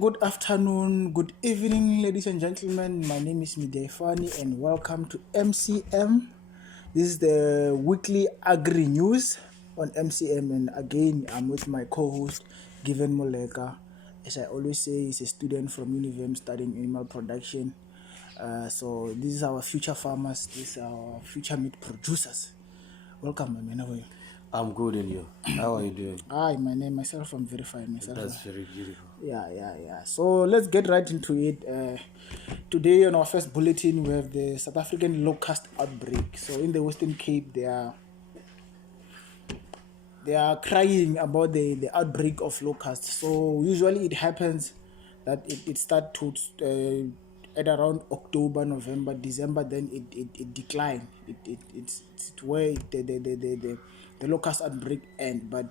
Good afternoon, good evening, ladies and gentlemen. My name is Midefani and welcome to MCM. This is the weekly AgriNews on MCM, and again, I'm with my co-host, Given Moleka. As I always say, he's a student from Univem studying animal production. So this is our future farmers, this is our future meat producers. Welcome, my man. How are you? I'm good, and you? How are you doing? Hi, my name, myself, I'm very fine. Myself. That's very beautiful. Yeah. So let's get right into it. Today on our first bulletin, we have the South African locust outbreak. So in the Western Cape, they are crying about the outbreak of locusts. So usually it happens that it starts to at around October, November, December. Then it decline. It's where the locust outbreak end. But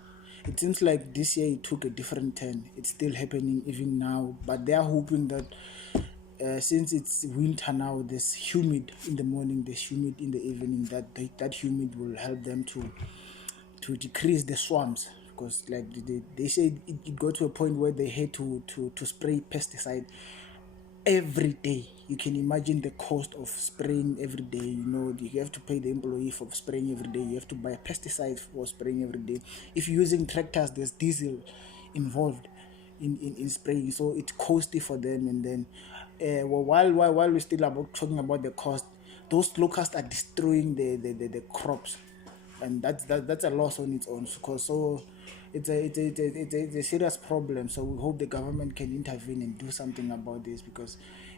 it seems like this year it took a different turn. It's still happening even now. But they are hoping that since it's winter now, there's humid in the morning, there's humid in the evening. That humid will help them to decrease the swarms, because like they say it got to a point where they had to spray pesticide every day. You can imagine the cost of spraying every day. You have to pay the employee for spraying every day. You have to buy pesticides for spraying every day. If you're using tractors, there's diesel involved in spraying, so it's costly for them. And then while we're still talking about the cost, those locusts are destroying the crops, and that's a loss on its own. So it's a serious problem. So we hope the government can intervene and do something about this, because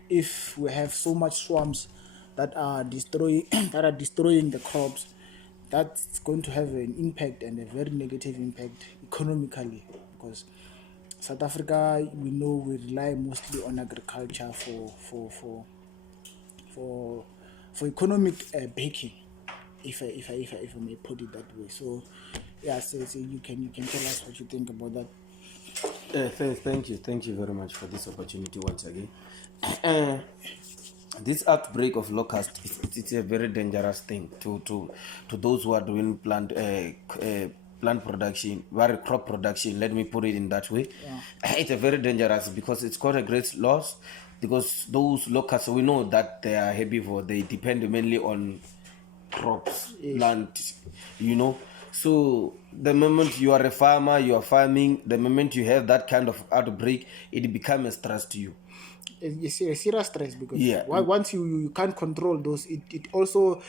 if we have so much swarms that are destroying the crops, that's going to have an impact, and a very negative impact economically, because South Africa, we know, we rely mostly on agriculture for economic backing, if I may put it that way. So yeah, so you can tell us what you think about that. Thank you very much for this opportunity once again. This outbreak of locust, it's a very dangerous thing to those who are doing plant production, crop production. Let me put it in that way. Yeah. It's a very dangerous, because it's got a great loss, because those locusts, we know that they are herbivore. They depend mainly on crops, plant, So the moment you are a farmer, you are farming, the moment you have that kind of outbreak, it becomes a stress to you. It's a serious stress, because once you can't control those, it also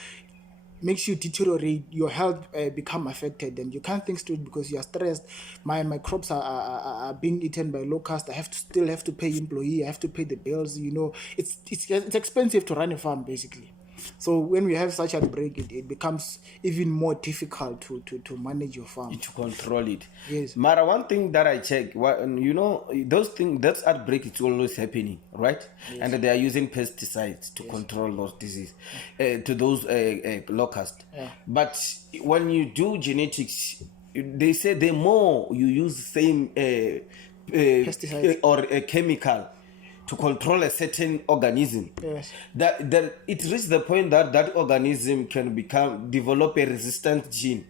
makes you deteriorate, your health become affected, and you can't think straight because you are stressed. My crops are being eaten by locusts. I still have to pay employee, I have to pay the bills. It's expensive to run a farm, basically. So when we have such a break, it becomes even more difficult to manage your farm, to control it. Yes. Mara, one thing that I check, those things, that's outbreak, it's always happening, right? Yes. And they are using pesticides to control those diseases, to those locusts. Yeah. But when you do genetics, they say the more you use the same pesticide or a chemical to control a certain organism, yes, that it reaches the point that organism can develop a resistant gene.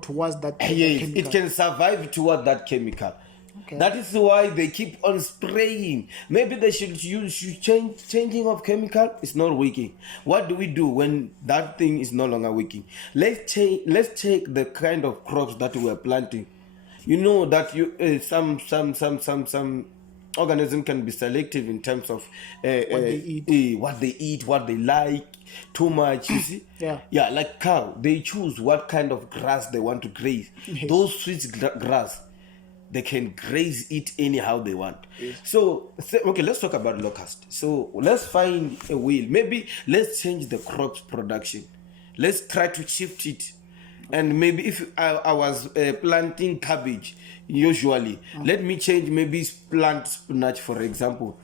Towards that yes, it can survive toward that chemical. Okay. That is why they keep on spraying. Maybe they should changing of chemical. It's not working. What do we do when that thing is no longer working? Let's take the kind of crops that we are planting. You know that some organism can be selective in terms of what they eat, what they like too much, you see. Yeah, like cow, they choose what kind of grass they want to graze. Yes. Those sweet grass, they can graze it anyhow they want. Yes. So okay, let's talk about locust. So let's find a way. Maybe let's change the crops production. Let's try to shift it. And maybe if I was planting cabbage, usually, let me change, maybe plant spinach, for example.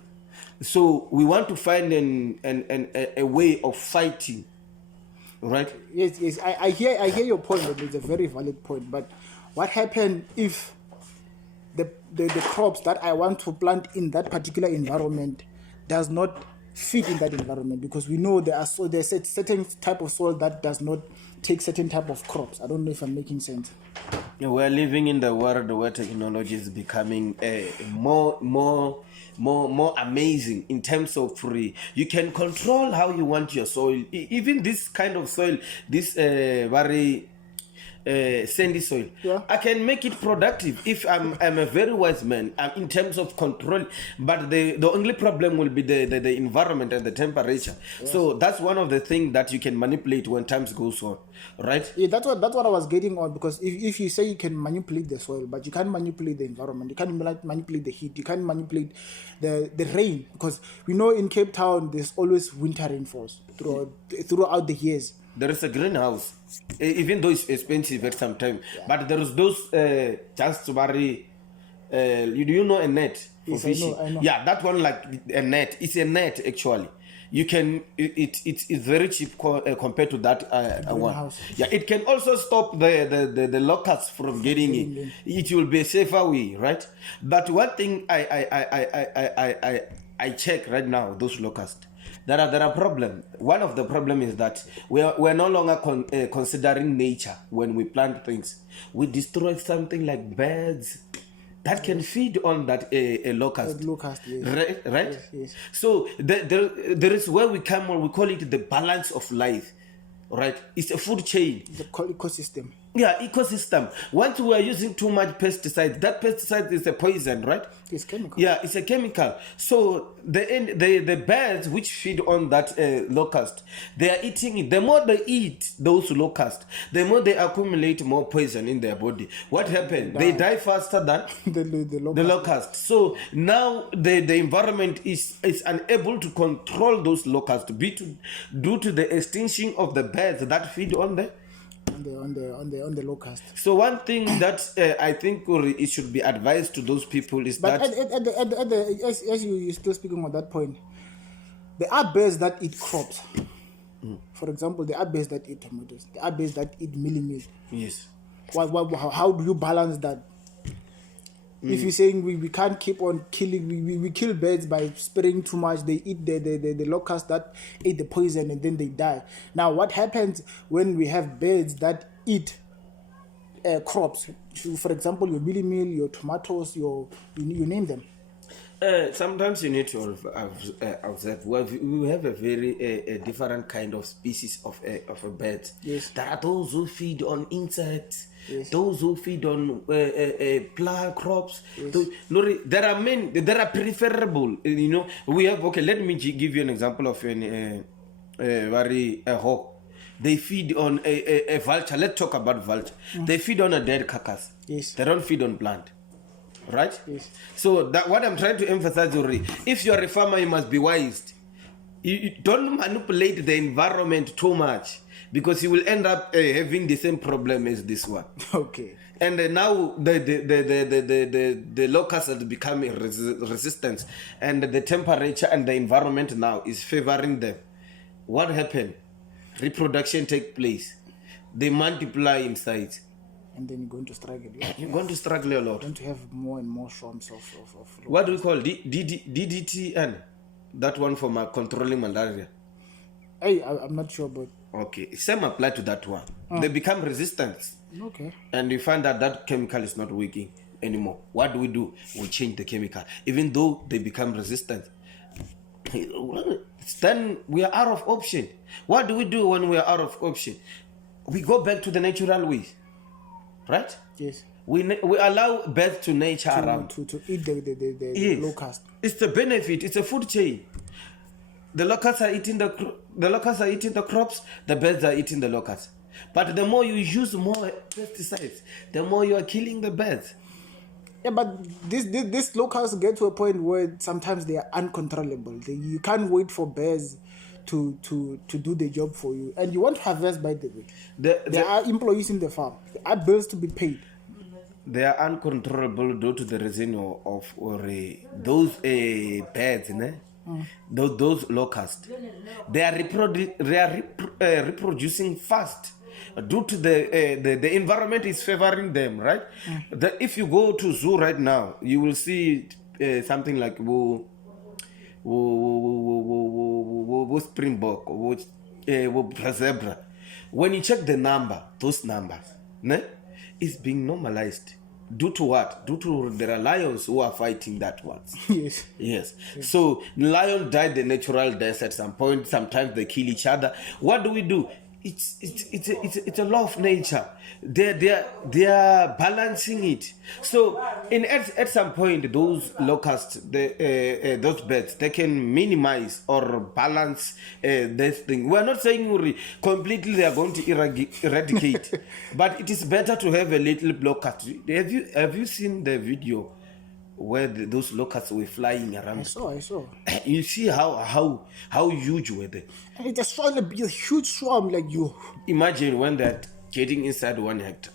So we want to find a way of fighting, right? Yes. I hear your point, and it's a very valid point. But what happens if the crops that I want to plant in that particular environment does not fit in that environment, because we know there's a certain type of soil that does not take certain type of crops. I don't know if I'm making sense. We're living in the world where technology is becoming more amazing in terms of free. You can control how you want your soil. Even this kind of soil, this very sandy soil, I can make it productive if I'm a very wise man in terms of control. But the only problem will be the environment and the temperature. So that's one of the things that you can manipulate when times goes on, right? Yeah, that's what I was getting on, because if you say you can manipulate the soil, but you can't manipulate the environment, you can't manipulate the heat, you can't manipulate the rain, because we know in Cape Town there's always winter rainfalls throughout the years. There is a greenhouse, even though it's expensive at some time. But there is those just very. You know a net for fishing? I know. Yeah, that one like a net. It's a net actually. You can it's very cheap compared to that one. Yeah, it can also stop the locusts from getting in. It will be a safer way, right? But one thing I check right now, those locusts. There are problems. One of the problems is that we're no longer considering nature when we plant things. We destroy something like birds that can feed on that a locust. Yes. Right? Yes. So there is where we call it the balance of life. Right? It's a food chain. The ecosystem. Yeah, ecosystem. Once we are using too much pesticide, that pesticide is a poison, right? It's chemical. Yeah, it's a chemical. So the birds which feed on that locust, they are eating it. The more they eat those locusts, the more they accumulate more poison in their body. What happened? They die faster than the locust. So now the environment is unable to control those locusts due to the extinction of the birds that feed on the locust. So one thing that I think it should be advised to those people is that. But as you're still speaking on that point, there are birds that eat crops. For example, there are birds that eat tomatoes. There are birds that eat mealy. Yes. How do you balance that? If you're saying we can't keep on killing, we kill birds by spraying too much, they eat the locusts that eat the poison and then they die. Now, what happens when we have birds that eat crops? For example, your mealy, your tomatoes, you name them. Sometimes you need to observe. We have a very different kind of species of a bird. Yes. There are those who feed on insects. Yes. Those who feed on plant crops. Yes. There are many. There are preferable. We have. Okay, let me give you an example of a hawk. They feed on a vulture. Let's talk about vulture. They feed on a dead carcass. Yes. They don't feed on plant. Right? Yes. So that what I'm trying to emphasize already, if you're a farmer, you must be wise. You don't manipulate the environment too much, because you will end up having the same problem as this one. Okay. And now the locusts have become resistant, and the temperature and the environment now is favoring them. What happened? Reproduction take place. They multiply in size. And then you're going to struggle. You're going to struggle a lot. You're going to have more and more swarms of what do we call DDTN? That one for controlling malaria. Hey, I'm not sure, but okay, same apply to that one. They become resistant. Okay. And you find that chemical is not working anymore. What do? We change the chemical, even though they become resistant. Then we are out of option. What do we do when we are out of option? We go back to the natural ways. Right? Yes. We allow birds to nature around. To eat the locust. It's the benefit. It's a food chain. The locusts are eating the crops. The birds are eating the locusts. But the more you use more pesticides, the more you are killing the birds. Yeah, but this locusts get to a point where sometimes they are uncontrollable. You can't wait for birds to do the job for you, and you want to harvest, by the way. There are employees in the farm. There are bills to be paid. They are uncontrollable due to the reason of those birds, those locusts. They are reproducing fast due to the environment is favoring them, right? If you go to zoo right now, you will see something like Springbok, Zebra. When you check the number, those numbers, ne, is being normalized. Due to what? Due to there are lions who are fighting that one. Yes. So lion died the natural death at some point. Sometimes they kill each other. What do? It's a law of nature. They are balancing it. So at some point, those locusts, those birds, they can minimize or balance this thing. We're not saying completely they are going to eradicate, but it is better to have a little locust. Have you seen the video where those locusts were flying around? I saw. You see how huge were they? And it just found a huge swarm like you. Imagine when they're getting inside 1 hectare.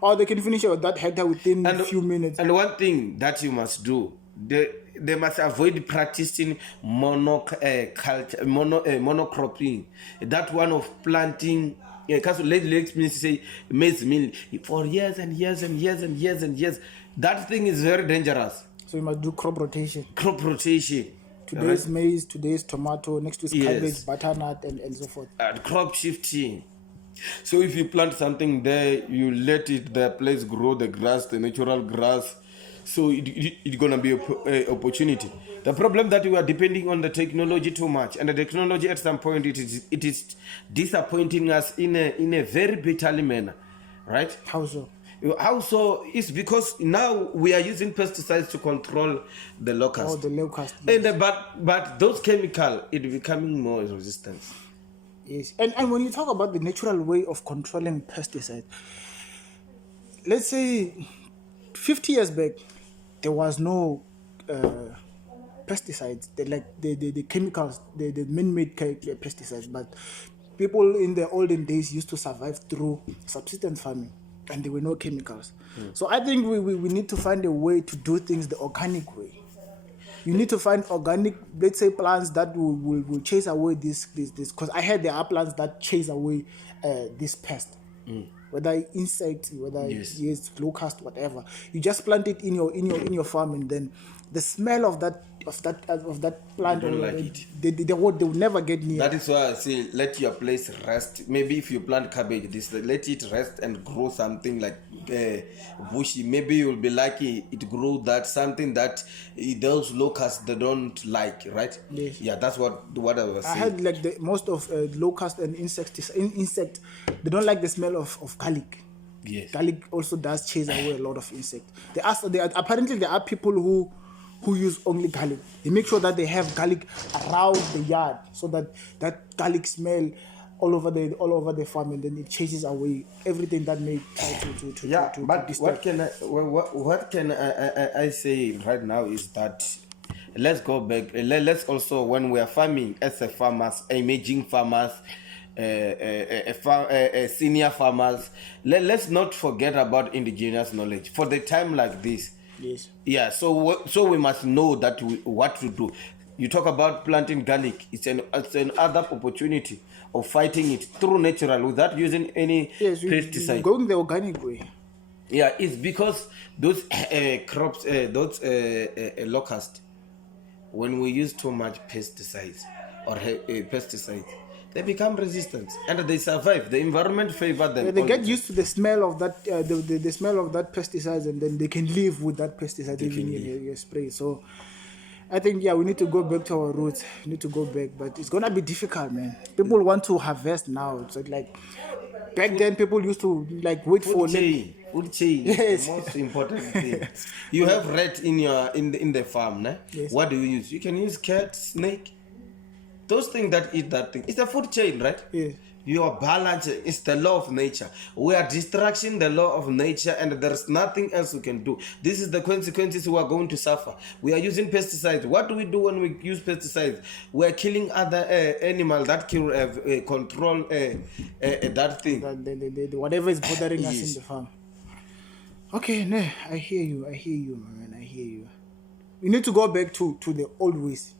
Or they can finish that hectare within a few minutes. And one thing that you must do, they must avoid practicing monocropping. That one of planting. Because let me say maize meal for years and years and years and years and years. That thing is very dangerous. So you must do crop rotation. Today's maize, today's tomato, next week's cabbage, butternut, and so forth. And crop shifting. So if you plant something there, you let the place grow, the grass, the natural grass. So it's gonna be an opportunity. The problem that we are depending on the technology too much, and the technology at some point it is disappointing us in a very bitter manner, right? How so? How so? It's because now we are using pesticides to control the locust. Oh, the locust. Yes. And but those chemicals, it becoming more resistant. Yes, and when you talk about the natural way of controlling pesticides, let's say 50 years back, there was no pesticides, the chemicals, the man-made pesticides, but people in the olden days used to survive through subsistence farming, and there were no chemicals. So I think we need to find a way to do things the organic way. You need to find organic, let's say, plants that will chase away this, because I heard there are plants that chase away this pest. Whether insect, whether it's locust, whatever. You just plant it in your farm, and then the smell of that plant, don't like it. They will never get near. That is why I say let your place rest. Maybe if you plant cabbage, let it rest and grow something like bushy. Maybe you'll be lucky it grow that something that those locusts they don't like, right? Yes. Yeah, that's what I was saying. I heard like most of locust and insect they don't like the smell of garlic. Yes. Garlic also does chase away a lot of insects. Apparently there are people who use only garlic. They make sure that they have garlic around the yard so that garlic smell all over the farm, and then it chases away everything that may try to but disturb. what can I say right now is that let's go back. Let's also, when we are farming as a farmers, emerging farmers, senior farmers, let's not forget about indigenous knowledge for the time like this. Yes. Yeah. So we must know that what to do. You talk about planting garlic. It's another opportunity of fighting it through natural without using any pesticide. Going the organic way. Yeah, it's because those crops, those locusts, when we use too much pesticides or pesticides, they become resistant and they survive. The environment favors them. They get used to the smell of that, the smell of that pesticides, and then they can live with that pesticide even in your spray. So I think we need to go back to our roots. We need to go back, but it's gonna be difficult, man. People want to harvest now. So like back then, people used to like wait for food chain. Yes. The most important thing. You have rat in the farm, né? Yes. What do you use? You can use cat, snake. Those things that eat that thing. It's a food chain, right? Yes. You are balanced. It's the law of nature. We are distraction the law of nature, and there's nothing else we can do. This is the consequences we are going to suffer. We are using pesticides. What do we do when we use pesticides? We are killing other animals that control that thing. Whatever is bothering us in the farm. Okay, no, I hear you, man. I hear you. We need to go back to the old ways.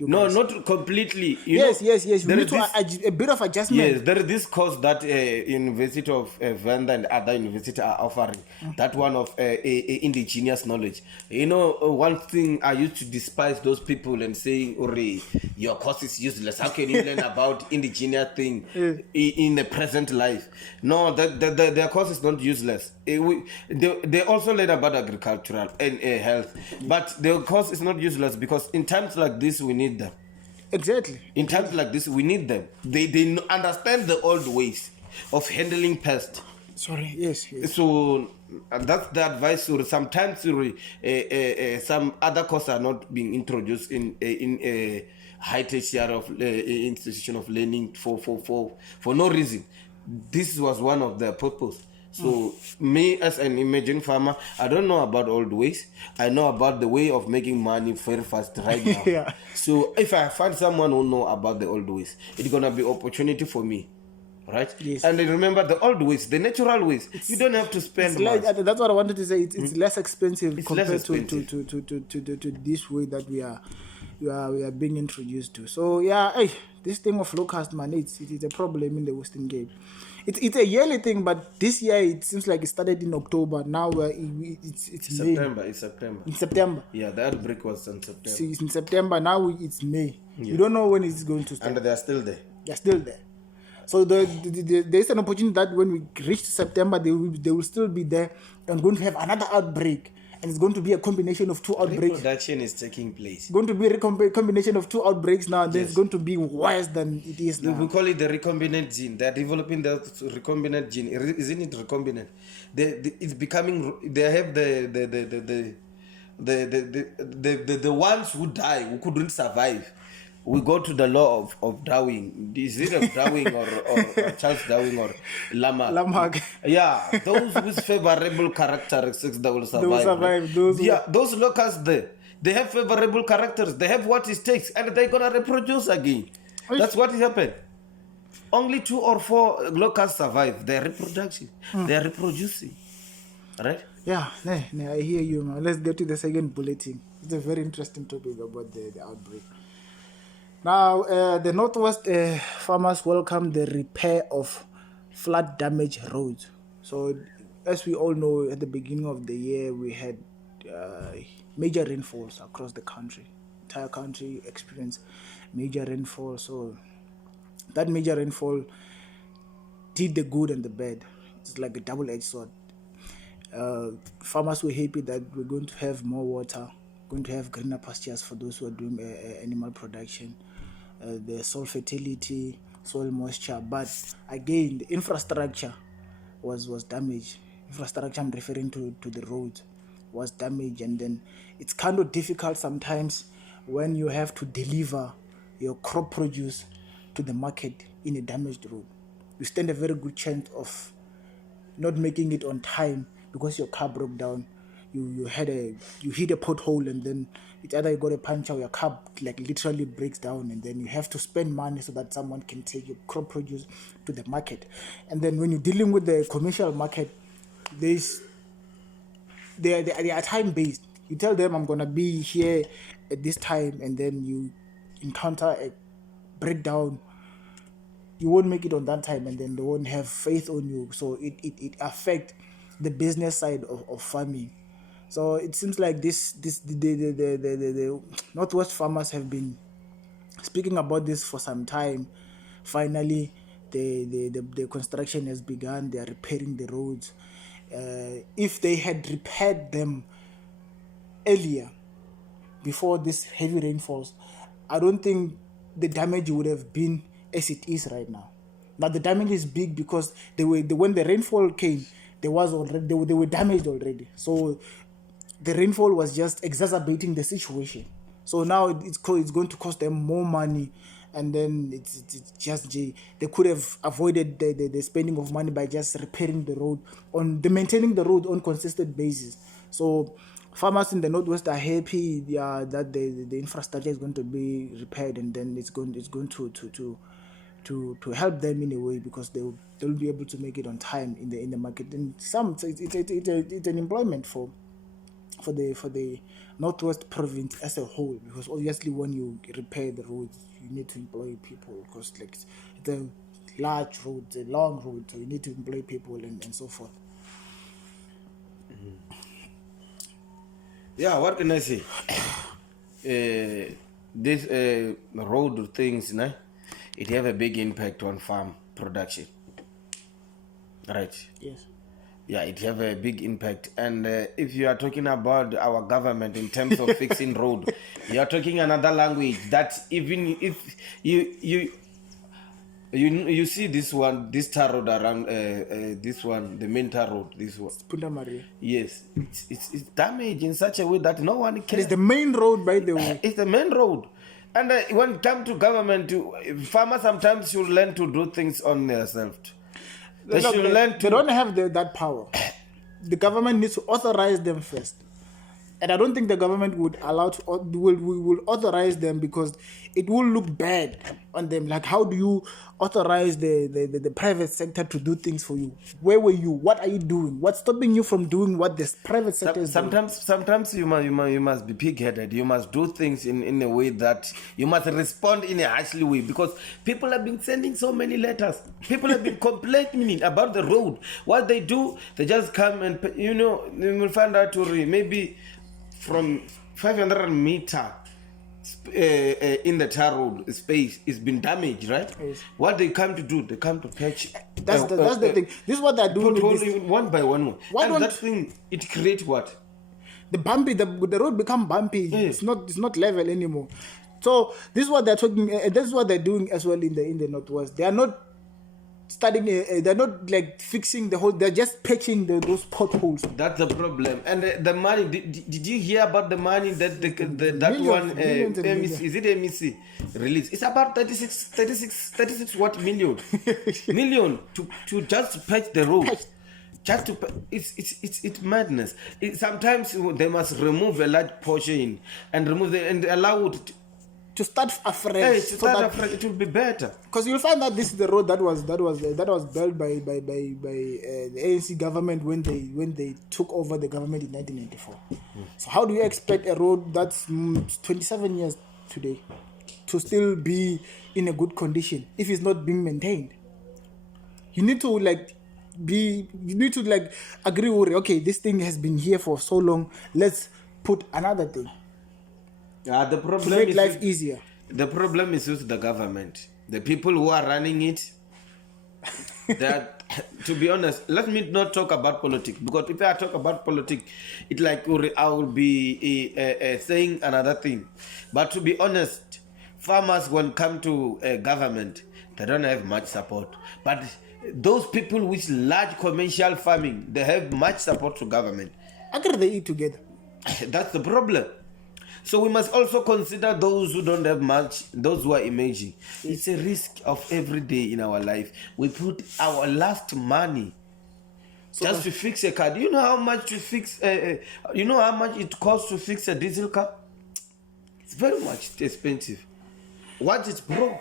you No, guys? not completely. Yes. We need this, a bit of adjustment. Yes, there is this course that University of Venda and other universities are offering. That one of indigenous knowledge. One thing I used to despise those people and saying, "Ore, your course is useless. How can you learn about indigenous thing in the present life?" No, their course is not useless. They also learn about agricultural and health, but their course is not useless because in times like this we need them. Exactly. In times like this, we need them. They understand the old ways of handling pests. Sorry. Yes. So that's the advice. Sometimes some other courses are not being introduced in a high tertiary of institution of learning for no reason. This was one of their purpose. So me as an emerging farmer, I don't know about old ways. I know about the way of making money very fast right now. Yeah. So if I find someone who know about the old ways, it's gonna be opportunity for me, right? Yes. And remember the old ways, the natural ways. You don't have to spend much. That's what I wanted to say. It's less expensive compared less expensive. To this way that we are being introduced to. So yeah, hey, this thing of locust, man, it's a problem in the Western Cape. It's a yearly thing, but this year it seems like it started in October. Now it's May. September. It's September. In September. Yeah, the outbreak was in September. See, it's in September. Now it's May. Yeah. You don't know when it's going to start. And they're still there. They're still there. So there's an opportunity that when we reach September, they will still be there and going to have another outbreak. And it's going to be a combination of two outbreaks. Reproduction is taking place. It's going to be a combination of two outbreaks now. And then it's going to be worse than it is now. We call it the recombinant gene. They're developing the recombinant gene. Isn't it recombinant? It's becoming. They have the ones who die, who couldn't survive. We go to the law of Darwin. Is it of Darwin or Charles Darwin or Lamarck? Yeah, those with favorable characteristics that will survive. They will survive. Right? Those locusts there, they have favorable characters. They have what it takes, and they're gonna reproduce again. That's what happened. Only 2 or 4 locusts survive their reproduction. They are reproducing, right? Yeah, I hear you, man. Let's get to the second bulletin. It's a very interesting topic about the outbreak. Now, the Northwest farmers welcome the repair of flood-damaged roads. So, as we all know, at the beginning of the year, we had major rainfalls across the country. Entire country experienced major rainfall. So, that major rainfall did the good and the bad. It's like a double-edged sword. Farmers were happy that we're going to have more water, going to have greener pastures for those who are doing animal production. The soil fertility, soil moisture, but again the infrastructure was damaged. Infrastructure I'm referring to the roads was damaged, and then it's kind of difficult sometimes when you have to deliver your crop produce to the market in a damaged road. You stand a very good chance of not making it on time because your car broke down. You hit a pothole, and then it's either you got a puncture or your car like literally breaks down, and then you have to spend money so that someone can take your crop produce to the market. And then when you're dealing with the commercial market, they are time based. You tell them I'm gonna be here at this time, and then you encounter a breakdown. You won't make it on that time, and then they won't have faith on you. So it affects the business side of farming. So it seems like the Northwest farmers have been speaking about this for some time. Finally, the construction has begun. They are repairing the roads. If they had repaired them earlier, before this heavy rainfalls, I don't think the damage would have been as it is right now. Now the damage is big because when the rainfall came, they were damaged already. So the rainfall was just exacerbating the situation. So now it's going to cost them more money, and then it's just they could have avoided the spending of money by just repairing the road maintaining the road on consistent basis. So farmers in the Northwest are happy that the infrastructure is going to be repaired, and then it's going to help them in a way, because they'll be able to make it on time in the market. And it's an employment for for the Northwest province as a whole, because obviously when you repair the roads, you need to employ people, because like it's a large road, it's a long road, so you need to employ people and so forth. Yeah, what can I say? This road things, nah, it have a big impact on farm production. Right. Yes. Yeah, it have a big impact. And if you are talking about our government in terms of fixing road, you are talking another language. That even if you see this one, this tar road around this one, the main tar road, this one. Punta Maria. Yes, it's damaged in such a way that no one can. It's the main road, by the way. It's the main road. And when it comes to government, farmers sometimes should learn to do things on themselves. They don't have that power. The government needs to authorize them first. And I don't think the government would will authorize them, because it will look bad on them. Like, how do you authorize the private sector to do things for you? Where were you? What are you doing? What's stopping you from doing what the private sector is doing? Sometimes you must be pig-headed. You must do things in a way that you must respond in a harshly way, because people have been sending so many letters. People have been complaining about the road. What they do, they just come and, you will find out maybe from 500 meter in the tar road space is been damaged, right? Yes. What they come to do, they come to patch. That's the thing. This is what they're doing. One by one. And that thing, it creates what? The bumpy, the road become bumpy. Yes. It's not level anymore. So this is what they're talking. This is what they're doing as well in the Northwest. They are not starting. They're not like fixing the whole. They're just patching those potholes. That's the problem. And the money. Did you hear about the money that MEC, is it MEC released? It's about 36 what million million to just patch the road. Just to it's madness. Sometimes they must remove a large portion and allow it to start afresh. It will be better. Because you'll find that this is the road that was built by the ANC government when they took over the government in 1994. So how do you expect a road that's 27 years today to still be in a good condition if it's not being maintained? You need to agree with, okay, this thing has been here for so long, let's put another thing. The problem to make life easier. The problem is with the government. The people who are running it, that, to be honest, let me not talk about politics, because if I talk about politics, it's like I will be saying another thing. But to be honest, farmers, when come to government, they don't have much support. But those people with large commercial farming, they have much support to government. How can they eat together? That's the problem. So we must also consider those who don't have much, those who are emerging. It's a risk of every day in our life. We put our last money just to fix a car. Do you know how much to fix? You know how much it costs to fix a diesel car? It's very much expensive. Once it's broke,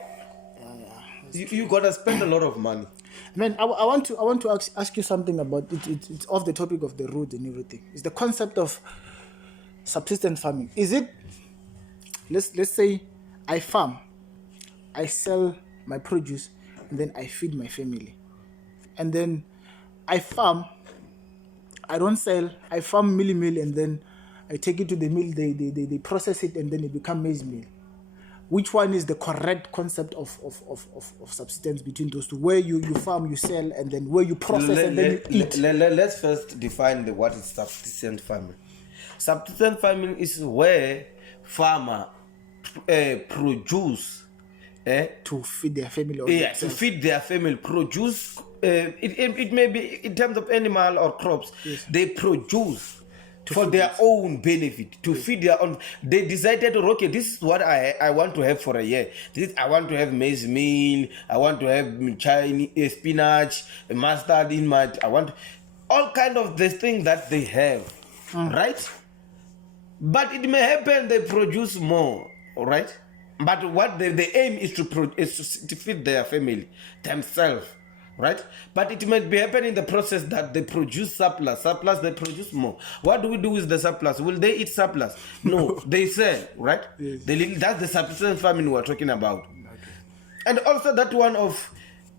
you gotta spend a lot of money. Man, I want to ask you something about it. It's off the topic of the roads and everything. It's the concept of subsistence farming. Is it, let's say I farm, I sell my produce, and then I feed my family, and then I farm, I don't sell, I farm meal, and then I take it to the mill, they process it, and then it becomes maize meal. Which one is the correct concept of subsistence between those two? Where you farm, you sell, and then where you process and then you eat. Let's first define what is subsistence farming. Subsistence farming is where farmer produce to feed their family. To feed their family, produce. It may be in terms of animal or crops. Yes. They produce for their own benefit, to feed their own. They decided, okay, this is what I want to have for a year. I want to have maize meal. I want to have Chinese spinach, mustard in my. I want all kind of the things that they have, right? But it may happen they produce more, all right? But what the aim is to feed their family, themselves. right? But it might be happening in the process that they produce surplus, they produce more. What do we do with the surplus? Will they eat surplus? No, they sell, right? Yes. That's the subsistence farming we're talking about. Okay. And also that one of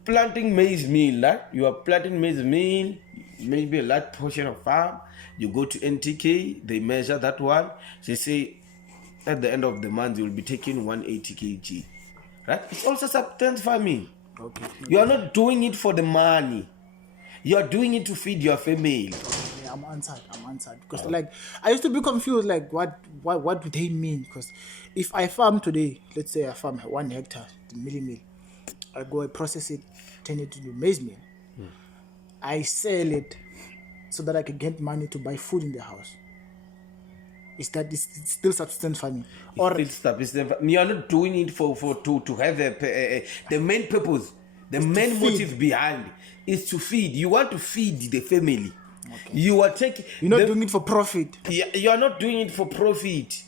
planting maize meal, right? You are planting maize meal, maybe a large portion of farm. You go to NTK, they measure that one. They say at the end of the month you will be taking 180 kg, right? It's also subsistence farming. Okay. You are not doing it for the money. You are doing it to feed your family. Okay, I'm answered. Because like I used to be confused. Like what do they mean? Because if I farm today, let's say I farm 1 hectare, the milli meal, I go and process it, turn it into maize meal. I sell it so that I can get money to buy food in the house. Is that it's still subsistence farming? Or it's subsistence. You are not doing it to have the main purpose, the main motive behind is to feed. You want to feed the family. Okay. You are taking. You're not doing it for profit. You are not doing it for profit.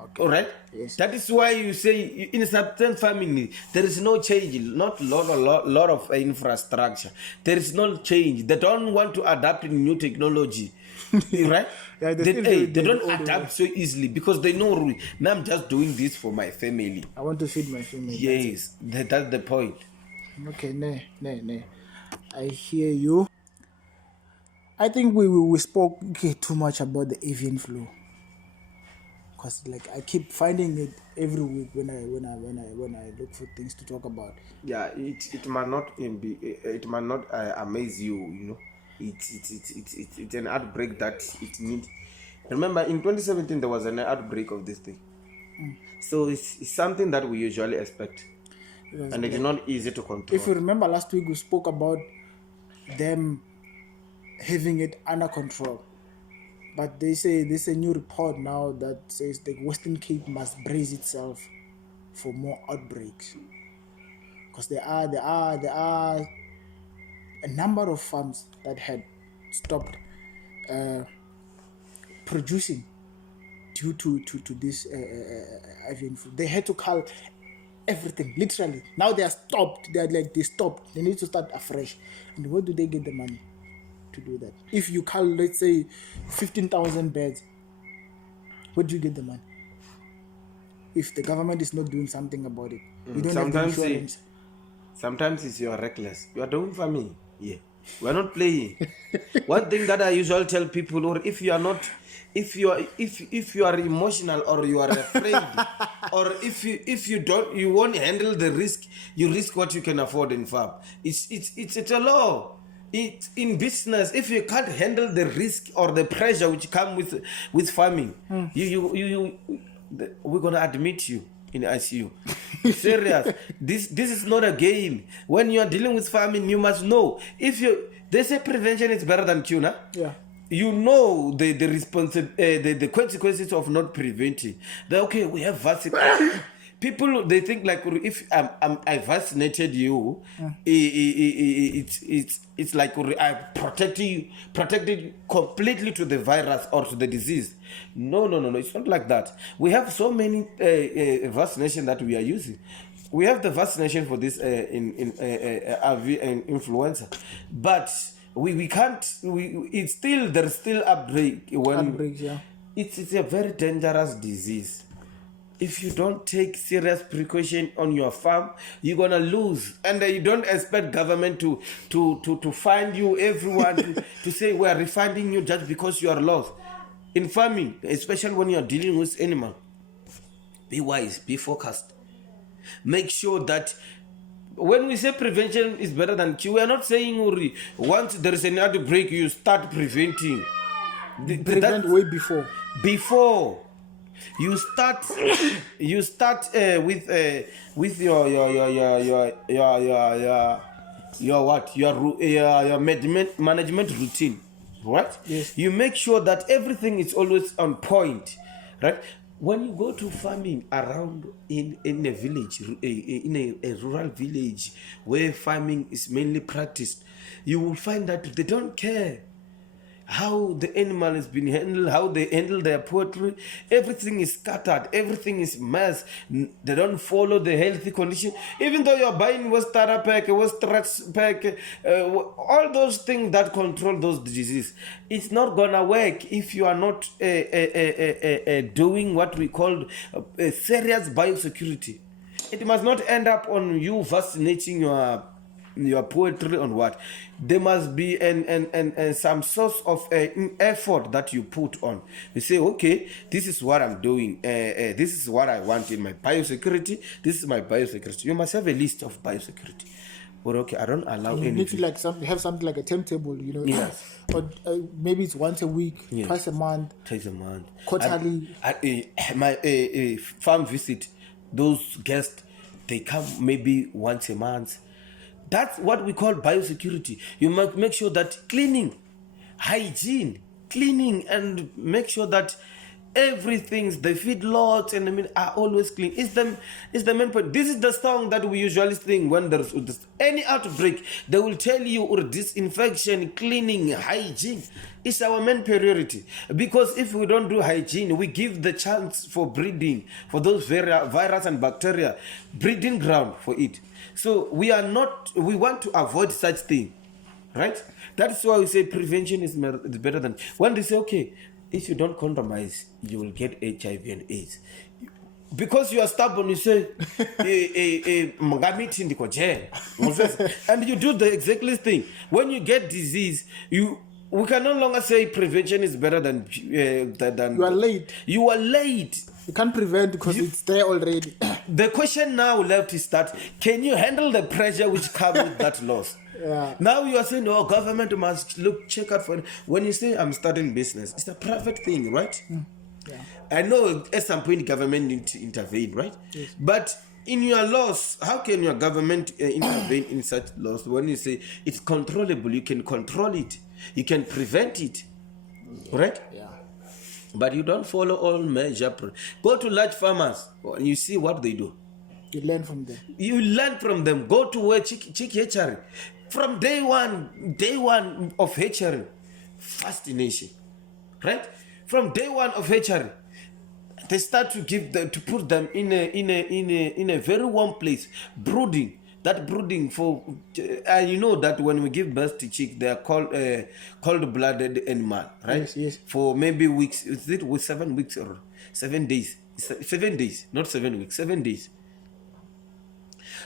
Okay. All right. Yes. That is why you say in subsistence farming there is no change, not lot of infrastructure. There is no change. They don't want to adapt new technology. Right? Yeah, they don't adapt so easily because they know I'm just doing this for my family. I want to feed my family. Yes, that's the point. Okay, no. I hear you. I think we spoke too much about the avian flu. Because like I keep finding it every week when I look for things to talk about. Yeah, it might not amaze you, you know. It's an outbreak that it needs. Remember, in 2017 there was an outbreak of this thing. So it's something that we usually expect, and it's not easy to control. If you remember last week we spoke about them having it under control, but they say there's a new report now that says the Western Cape must brace itself for more outbreaks, because there are a number of farms that had stopped producing due to this avian flu. They had to cull everything, literally. Now they are stopped. They stopped. They need to start afresh. And where do they get the money to do that? If you cull, let's say, 15,000 birds, where do you get the money? If the government is not doing something about it, you don't have the insurance. Sometimes it's you're reckless. You are doing for me. Yeah. We're not playing. One thing that I usually tell people, or if you are emotional, or you are afraid, or if you won't handle the risk, you risk what you can afford in farm. It's a law. It's in business. If you can't handle the risk or the pressure which come with farming, we're gonna admit you in ICU. Serious. This is not a game. When you are dealing with farming, you must know. They say prevention is better than cure. Yeah. You know the consequences of not preventing. Okay, we have vaccine. People, they think like if I vaccinated you, it's like I protected you completely to the virus or to the disease. No, it's not like that. We have so many vaccination that we are using. We have the vaccination for this Avian Influnza, but we can't. There's still outbreak. Yeah. It's a very dangerous disease. If you don't take serious precaution on your farm, you're gonna lose. And you don't expect government to find you, everyone to say we are refunding you just because you are lost. In farming, especially when you are dealing with animal, be wise, be focused. Make sure that when we say prevention is better than cure, we are not saying once there is an outbreak, you start preventing. Prevent way before. Before. You start with your management routine, right? Yes. You make sure that everything is always on point, right? When you go to farming around in a village, in a rural village where farming is mainly practiced, you will find that they don't care how the animal has been handled, how they handle their poultry. Everything is scattered, everything is mess. They don't follow the healthy condition. Even though you're buying West Tara pack, West Trax pack, all those things that control those diseases, it's not gonna work if you are not doing what we call serious biosecurity. It must not end up on you vaccinating your poultry on what. There must be and some source of effort that you put on. You say, okay, this is what I'm doing. This is what I want in my biosecurity. This is my biosecurity. You must have a list of biosecurity. But okay, I don't allow anything. You need to have something like a timetable, Yes. Or maybe it's once a week, yes. twice a month, quarterly. My farm visit, those guests, they come maybe once a month. That's what we call biosecurity. You must make sure that cleaning, hygiene, and make sure that everything, the feedlots and are always clean. It's the main point. This is the song that we usually sing when there's any outbreak. They will tell you, or disinfection, cleaning, hygiene is our main priority. Because if we don't do hygiene, we give the chance for breeding, for those virus and bacteria, breeding ground for it. So we want to avoid such thing, right? That's why we say prevention is better than, when they say, okay, if you don't compromise, you will get HIV and AIDS. Because you are stubborn, you say, and you do the exactly thing. When you get disease, we can no longer say prevention is better than you are late. You are late. You can't prevent because it's there already. The question now left is that, can you handle the pressure which comes with that loss? Yeah. Now you are saying, oh, government must check out for. When you say I'm starting business, it's a private thing, right? Yeah. I know at some point government need to intervene, right? Yes. But in your loss, how can your government intervene in such loss when you say it's controllable? You can control it, you can prevent it, right? Yeah. But you don't follow all measures. Go to large farmers and you see what they do. You learn from them. Go to where chick hatchery. From day one of hatchery, fascination, right? From day one of hatchery, they start to put them in a very warm place, brooding. That brooding for, and you know that when we give birth to chick, they are called cold-blooded animal, right? Yes. For maybe weeks. Is it with 7 weeks or 7 days? 7 days, not 7 weeks. 7 days.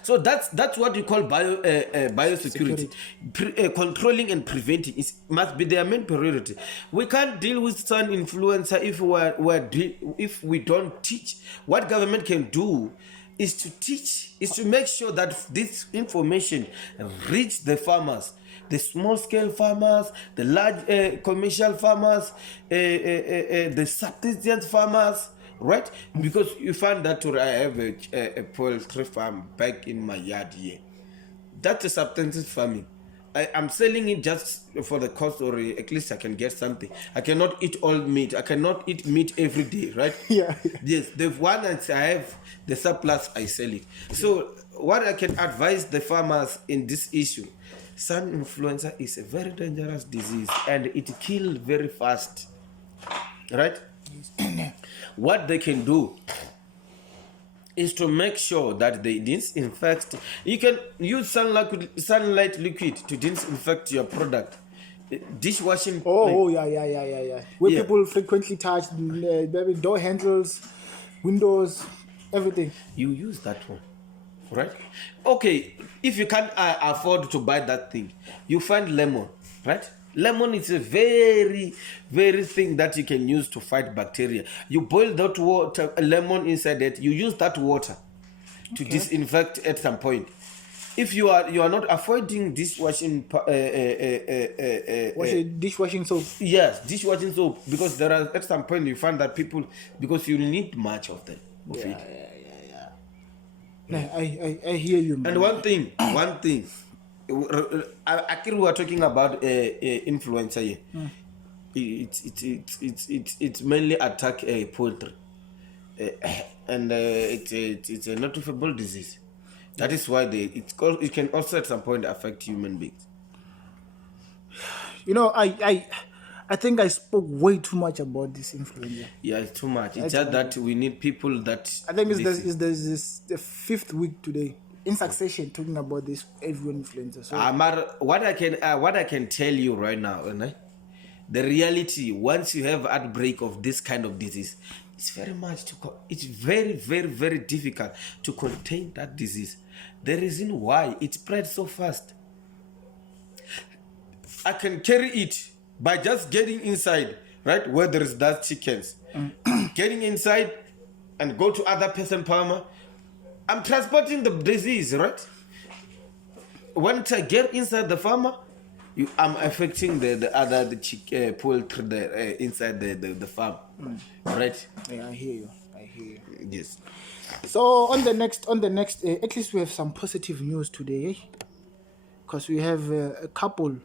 So that's what you call biosecurity. Controlling and preventing must be their main priority. We can't deal with sun influenza if we don't teach. What government can do is to teach, is to make sure that this information reach the farmers, the small scale farmers, the large commercial farmers, the subsistence farmers, right? Because you find that I have a poultry farm back in my yard here. That's a subsistence farming. I'm selling it just for the cost, or at least I can get something. I cannot eat all meat. I cannot eat meat every day, right? Yeah. Yes, the one that I have, the surplus, I sell it. So what I can advise the farmers in this issue, sun influenza is a very dangerous disease and it kills very fast, right? What they can do is to make sure that they disinfect. You can use sunlight liquid to disinfect your product. Dishwashing. Yeah. Where people frequently touch maybe door handles, windows, everything. You use that one, right? Okay, if you can't afford to buy that thing, you find lemon, right? Lemon is a very, very thing that you can use to fight bacteria. You boil that water, lemon inside it. You use that water to disinfect at some point. If you are not avoiding dishwashing, dishwashing soap. Yes, dishwashing soap, because there are at some point you find that people, because you need much of them. Yeah. I hear you, man. And one thing. Akiri, we are talking about influenza here. It's mainly attack poultry, and it's a noticeable disease. That is why it can also at some point affect human beings. You know, I I think I spoke way too much about this influenza. Yeah, it's too much. It's just that we need people that... I think it's the 5th week today in succession talking about this avian influenza. So what I can tell you right now, the reality, once you have outbreak of this kind of disease, it's very, very, very difficult to contain that disease. The reason why it spreads so fast, I can carry it by just getting inside, right, where there is that chickens. Getting inside and go to other person farmer, I'm transporting the disease, right? Once I get inside the farmer, I'm affecting the poultry inside the farm, right? Yeah, I hear you. Yes. So on the next, at least we have some positive news today, because we have a couple,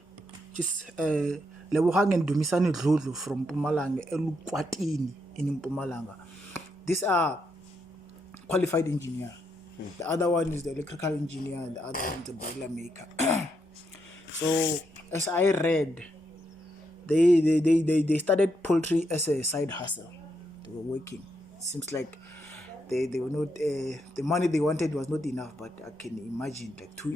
just Lebogang and Dumisani Dludlu from Mpumalanga, Elukwatini in Mpumalanga. These are qualified engineer. The other one is the electrical engineer, and the other one is the boiler maker. So as I read, they started poultry as a side hustle. They were working. Seems like they were not the money they wanted was not enough. But I can imagine like two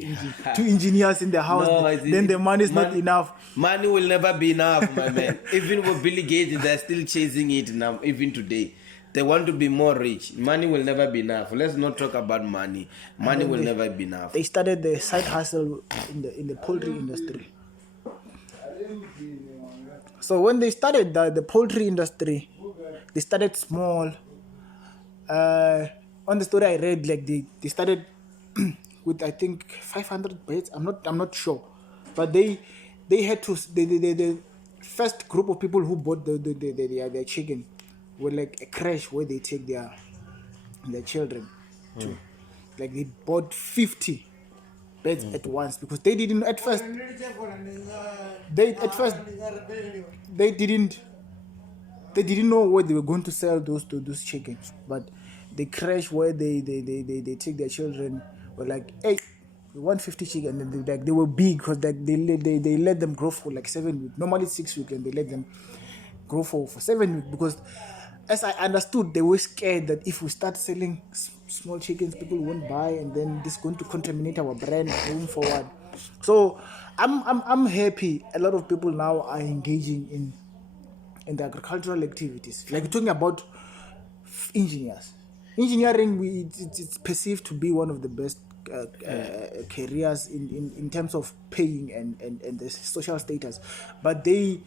engineers in the house. No, then the money is not enough. Money will never be enough, my man. Even with Billy Gates, they're still chasing it now. Even today, they want to be more rich. Money will never be enough. Let's not talk about money. Money will never be enough. They started the side hustle in the poultry industry. So when they started the poultry industry, they started small. On the story I read, like they started with I think 500 birds. I'm not sure, but they had to the first group of people who bought their chicken were like a crash where they take their children to. Like they bought 50 birds at once, because they didn't at first. They didn't know where they were going to sell those chickens, but they crash where they take their children. Were like, hey, we want 50 chickens, and they were big, because they let them grow for like 7 weeks. Normally 6 weeks, and they let them grow for 7 weeks, because as I understood, they were scared that if we start selling small chickens, people won't buy, and then this is going to contaminate our brand moving forward. So I'm happy a lot of people now are engaging in the agricultural activities. Like we're talking about engineers. Engineering, it's perceived to be one of the best careers in terms of paying and the social status, but they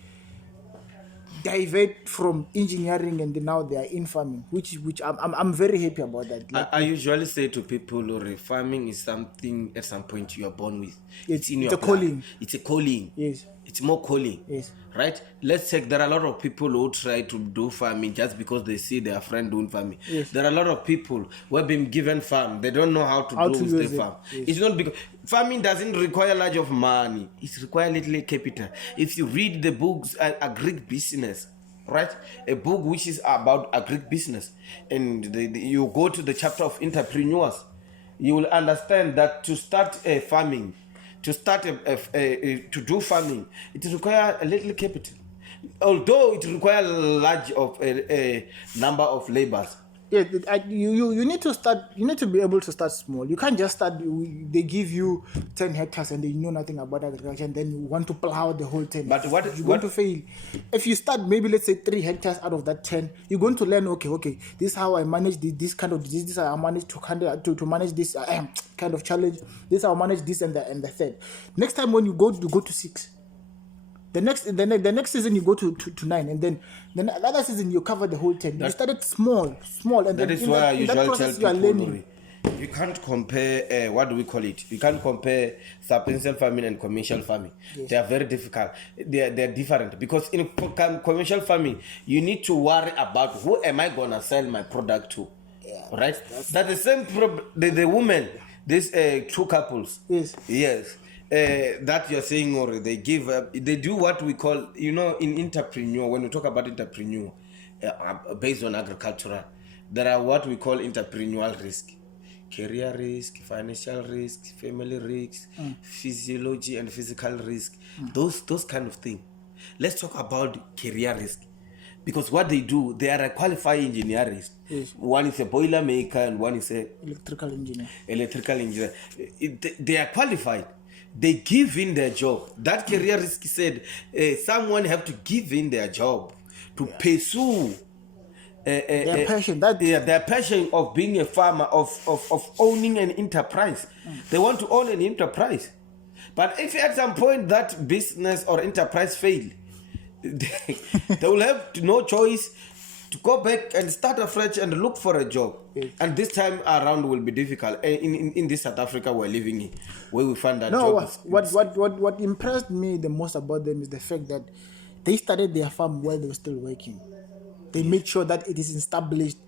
divert from engineering and now they are in farming, which I'm very happy about that. Like, I usually say to people, farming is something at some point you are born with. It's a calling. It's a calling. Yes. It's more calling. Yes. Right? Let's take, there are a lot of people who try to do farming just because they see their friend doing farming. Yes. There are a lot of people who have been given farm. They don't know how to do the farm. Yes. It's not because farming doesn't require large of money. It requires little capital. If you read the books, agric business, right? A book which is about agric business, and you go to the chapter of entrepreneurs, you will understand that to start a farming, to do farming, it requires a little capital, although it requires a large of a number of laborers. Yeah, you need to start. You need to be able to start small. You can't just start. They give you 10 hectares and they know nothing about agriculture, and then you want to plow the whole 10. But you're going to fail. If you start maybe let's say 3 hectares out of that 10, you're going to learn. Okay, this is how I manage this kind of disease. This is how I manage to manage this kind of challenge. This is how I manage this and the third. Next time when you go to 6. The next season you go to 9, and then another season you cover the whole 10. You started small, and that then is why I usually tell people, learning. You can't compare. What do we call it? You can't compare substantial farming and commercial farming. Yes. They are very difficult. They are different, because in commercial farming you need to worry about who am I gonna sell my product to, right? That's the same problem. The women, these 2 couples. Yes. That you're saying, or they give up, they do what we call, in entrepreneur, when we talk about entrepreneur based on agricultural, there are what we call entrepreneurial risk, career risk, financial risk, family risk, physiology and physical risk, those kind of things. let's talk about career risk. Because what they do, they are a qualified engineers. Yes. One is a boiler maker and one is a electrical engineer. They are qualified. They give in their job. That career risk said someone have to give in their job to pursue their passion. Their passion of being a farmer, of owning an enterprise. They want to own an enterprise. But if at some point that business or enterprise fail, they will have no choice to go back and start afresh and look for a job. Yes. And this time around will be difficult in this South Africa we're living in, where we find that job. What impressed me the most about them is the fact that they started their farm while they were still working. They made sure that it is established,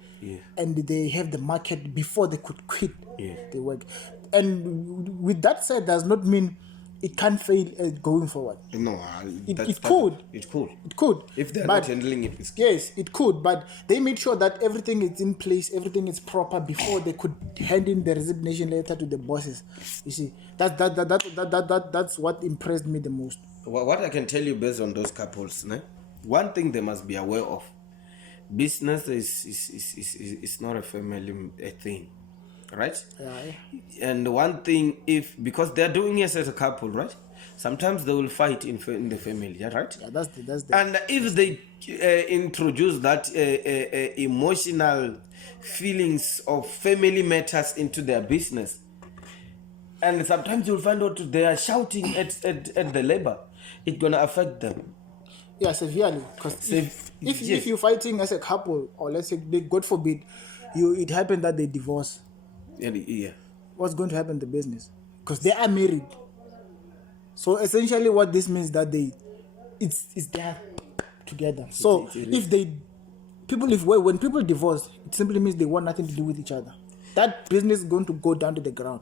and they have the market before they could quit the work. And with that said, does not mean it can't fail going forward. No, it could. It could. It could. If they're not handling it. Yes, it could. But they made sure that everything is in place, everything is proper before they could hand in the resignation letter to the bosses. You see, that's what impressed me the most. What I can tell you based on those couples, one thing they must be aware of: business is not a family thing. Right? Yeah. And one thing, because they're doing it as a couple, right? Sometimes they will fight in the family, right? Yeah, that's the. And if they introduce that emotional feelings of family matters into their business, and sometimes you'll find out they are shouting at the labor, it's gonna affect them. Yeah, severely. Because if you're fighting as a couple, or let's say, God forbid, it happened that they divorce. Yeah. What's going to happen to the business? Because they are married. So essentially, what this means that it's there together. So when people divorce, it simply means they want nothing to do with each other. That business is going to go down to the ground.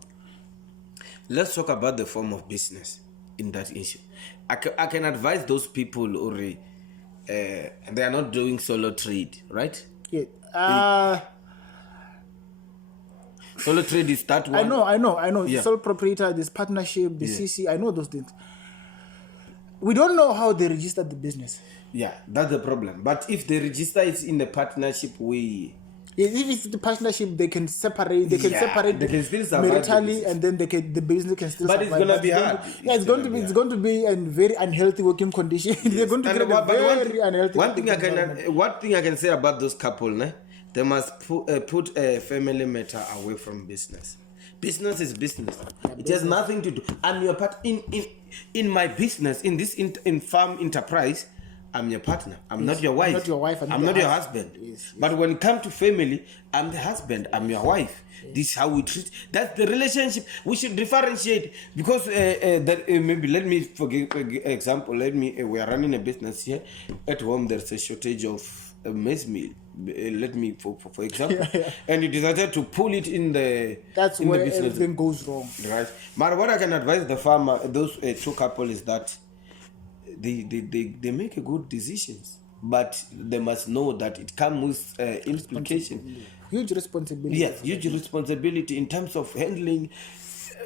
Let's talk about the form of business in that issue. I can advise those people, Uri, they are not doing solo trade, right? Yeah. Solo trade is that one. I know. Yeah. Sole proprietor, this partnership, the CC, I know those things. We don't know how they registered the business. Yeah, that's the problem. But if they register it in the partnership way, if it's the partnership, they can separate. They can separate. They can still survive maritally, and then the business can still. But survive. It's gonna be hard. It's going to be a very unhealthy working condition. Yes. They're going to get very unhealthy. One thing I can say about those couple, they must put a family matter away from business. Business is business. It has nothing to do. I'm your part in my business, in this in farm enterprise. I'm your partner. I'm not your wife. Not your wife. I'm not your husband. Yes. But when it comes to family, I'm the husband. I'm your wife. Yes. This is how we treat. That's the relationship. We should differentiate because maybe let me forgive example. We are running a business here at home. There's a shortage of maize meal. Let me for example, and you decided to pull it in the. That's in where the business. Everything goes wrong. Right. But what I can advise the farmer, those two couples, is that they make a good decisions, but they must know that it comes with implication. Huge responsibility. Yes, huge responsibility in terms of handling.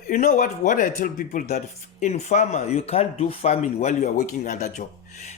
You know what I tell people, that in farmer you can't do farming while you are working at that job,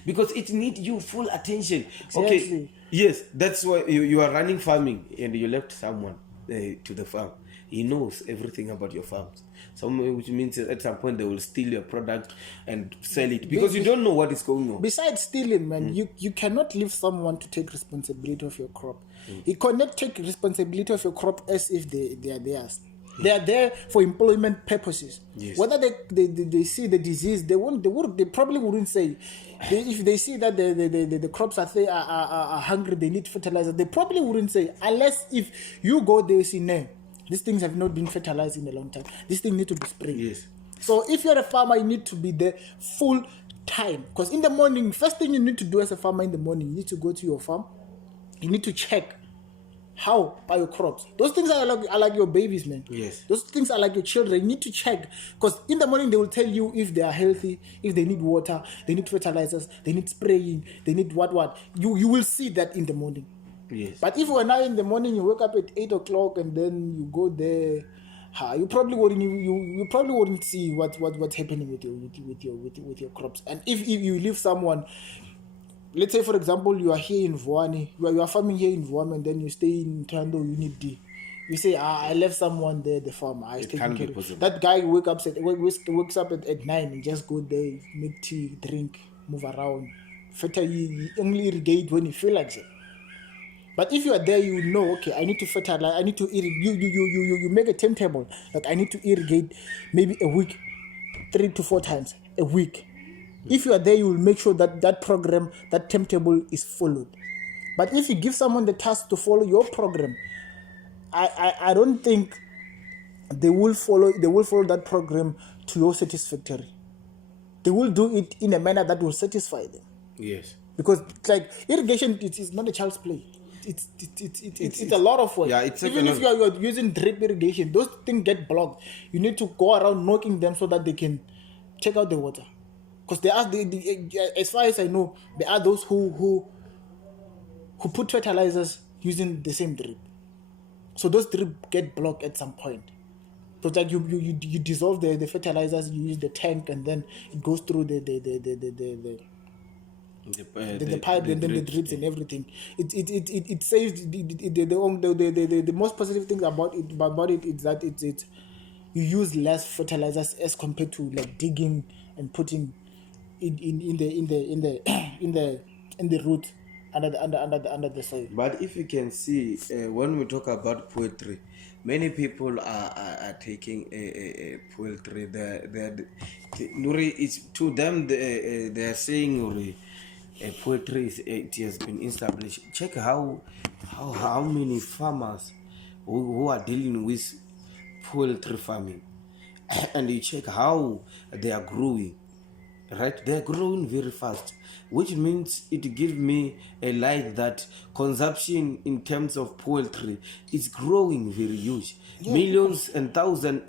because it needs you full attention. Exactly. Okay. Yes, that's why you are running farming and you left someone to the farm. He knows everything about your farms. Which means at some point they will steal your product and sell it because you don't know what is going on. Besides stealing, man, you cannot leave someone to take responsibility of your crop. You cannot take responsibility of your crop as if they are theirs. They are there for employment purposes. Yes. Whether they see the disease, they probably wouldn't say. If they see that the crops are hungry, they need fertilizer, they probably wouldn't say, unless if you go there, see, no, these things have not been fertilized in a long time. This thing need to be sprayed. Yes. So if you're a farmer, you need to be there full time. Because in the morning, first thing you need to do as a farmer in the morning, you need to go to your farm. You need to check how are your crops. Those things are like your babies, man. Yes. Those things are like your children. You need to check. Because in the morning, they will tell you if they are healthy, if they need water, they need fertilizers, they need spraying, they need what. You will see that in the morning. Yes. But if you're now in the morning, you wake up at 8 o'clock and then you go there you probably wouldn't see what's happening with your crops. And if you leave someone, let's say for example you are here in Vuane, you are farming here in Vuane, and then you stay in Tando Unit D. You say, I left someone there, the farmer. I taking care of that guy. Wakes up at 9 and just go there, make tea, drink, move around. You only irrigate when you feel like it. But if you are there, you know, okay, I need to fertilize, I need to irrigate. You make a timetable. Like I need to irrigate maybe a week, 3 to 4 times a week. If you are there, you will make sure that program, that timetable is followed. But if you give someone the task to follow your program, I don't think they will follow that program to your satisfactory. They will do it in a manner that will satisfy them. Yes. Because like irrigation, it is not a child's play. It's a lot of work. Yeah, even if you are using drip irrigation, those things get blocked. You need to go around knocking them so that they can check out the water. Because there are as far as I know, there are those who put fertilizers using the same drip. So those drip get blocked at some point. So it's like you dissolve the fertilizers, you use the tank, and then it goes through the pipe, and then the drips and everything. It saves the most positive thing about it is that it you use less fertilizers as compared to like digging and putting in the root under the soil. But if you can see, when we talk about poultry, many people are taking a poultry. Nuri, it's to them they are saying Nuri, poultry it has been established. Check how many farmers who are dealing with poultry farming, and you check how they are growing. Right, they're growing very fast, which means it gives me a light that consumption in terms of poultry is growing very huge. Yeah. Millions and thousands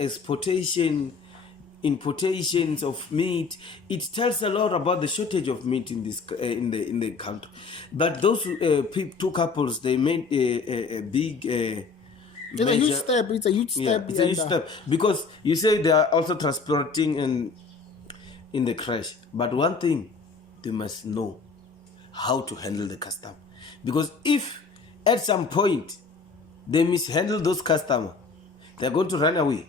importations of meat. It tells a lot about the shortage of meat in this in the country. But those two couples, they made a big. It's a huge step. It's a huge step. Yeah, it's a huge step because you say they are also transporting and. In the crash, but one thing they must know how to handle the customer, because if at some point they mishandle those customers, they're going to run away.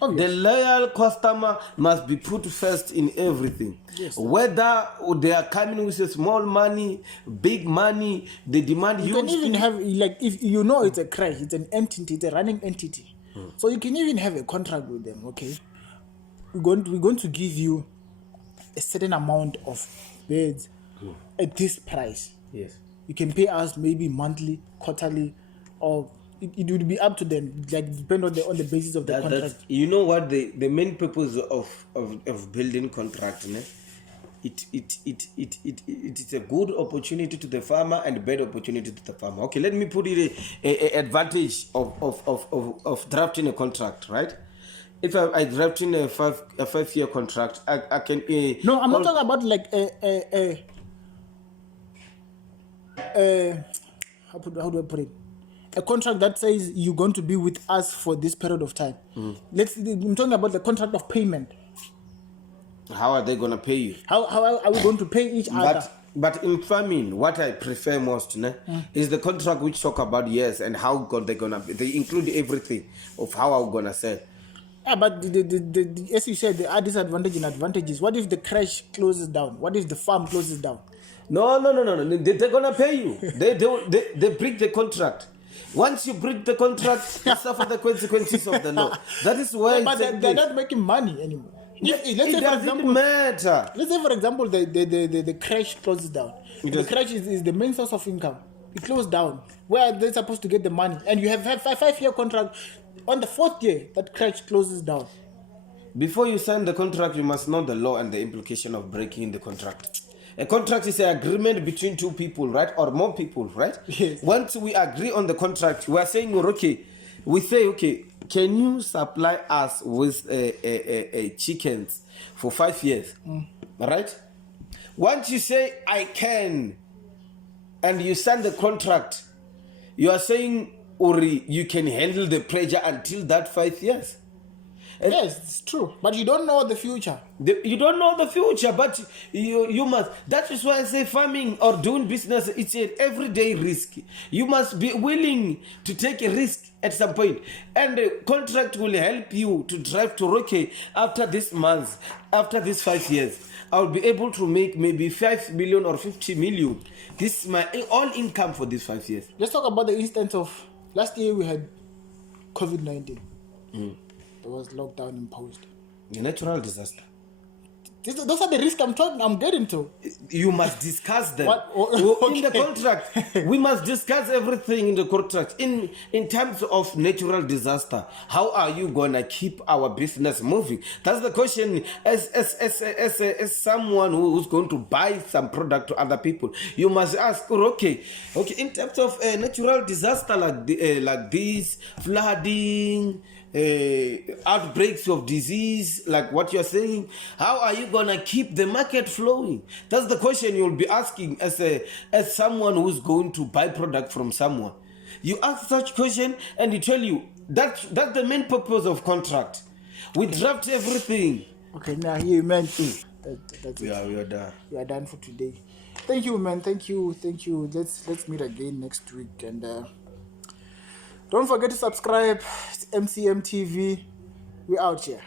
Oh, yes. The loyal customer must be put first in everything. Yes. Whether they are coming with a small money, big money, they demand you can even have, like, if you know it's a crash, it's an entity, it's a running entity. So you can even have a contract with them. Okay, we're going to give you a certain amount of birds at this price. Yes. You can pay us maybe monthly, quarterly, or it would be up to them, like depend on the basis of the contract. You know what the main purpose of building contract, ne? It is a good opportunity to the farmer and a bad opportunity to the farmer. Okay, let me put it a advantage of drafting a contract, right? If I draft in a 5-year contract, I can. No, I'm not talking about like how do I put it? A contract that says you're going to be with us for this period of time. I'm talking about the contract of payment. How are they going to pay you? How are we going to pay each other? But in farming, what I prefer most is the contract which talk about years and how they're going to be. They include everything of how I'm going to sell. Yeah, but the as you said, there are disadvantages and advantages. What if the crash closes down? What if the farm closes down? No. They're gonna pay you. They break the contract. Once you break the contract, you suffer the consequences of the law. That is why. But they're not making money anymore. It doesn't matter. Let's say, for example, the crash closes down. The crash is the main source of income. It closed down. Where are they supposed to get the money? And you have a 5-year contract. On the 4th year, that crash closes down. Before you sign the contract, you must know the law and the implication of breaking the contract. A contract is an agreement between two people, right? Or more people, right? Yes. Once we agree on the contract, we are saying, okay, we say, okay, can you supply us with chickens for 5 years? Right? Once you say, I can, and you sign the contract, you are saying, Uri, you can handle the pressure until that 5 years. Yes, it's true. But you don't know the future. You don't know the future, but you must. That is why I say farming or doing business, it's an everyday risk. You must be willing to take a risk at some point, and the contract will help you to drive to okay. After this month, after these 5 years, I'll be able to make maybe 5 million or 50 million. This is my all income for these 5 years. Let's talk about the instance of last year we had COVID-19. There was lockdown imposed. A natural disaster. Those are the risks I'm getting to. You must discuss them. Okay. In the contract. We must discuss everything in the contract. In terms of natural disaster, how are you gonna keep our business moving? That's the question. As someone who's going to buy some product to other people, you must ask, okay. In terms of natural disaster like this, flooding, outbreaks of disease, like what you're saying, how are you gonna keep the market flowing? That's the question you'll be asking as someone who's going to buy product from someone. You ask such question and he tell you that's the main purpose of contract. We draft everything. Okay, now here, man. That's yeah, it. we are done. We are done for today. Thank you, man. Thank you. Let's meet again next week, and don't forget to subscribe. It's MCM TV. We're out here.